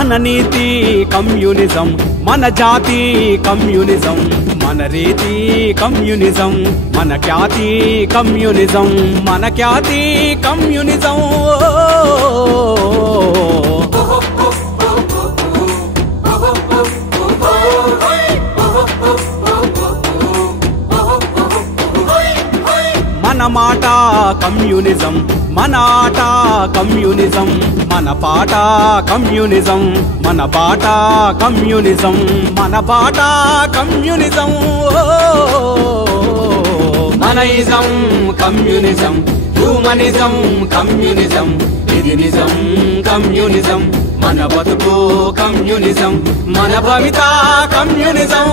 మన నీతి కమ్యూనిజం, మన జాతి కమ్యూనిజం, మన రీతి కమ్యూనిజం, మన ఖ్యాతి కమ్యూనిజం, మన ఖ్యాతి కమ్యూనిజం. మన మాట కమ్యూనిజం, మన ఆట కమ్యూనిజం, మన పాట కమ్యూనిజం, మన బాట కమ్యూనిజం, మన బాట కమ్యూనిజం. మనయిజం కమ్యూనిజం, హ్యూమనిజం కమ్యూనిజం, ఇది నిజం కమ్యూనిజం, మన బతుకు కమ్యూనిజం, మన భవిత కమ్యూనిజం.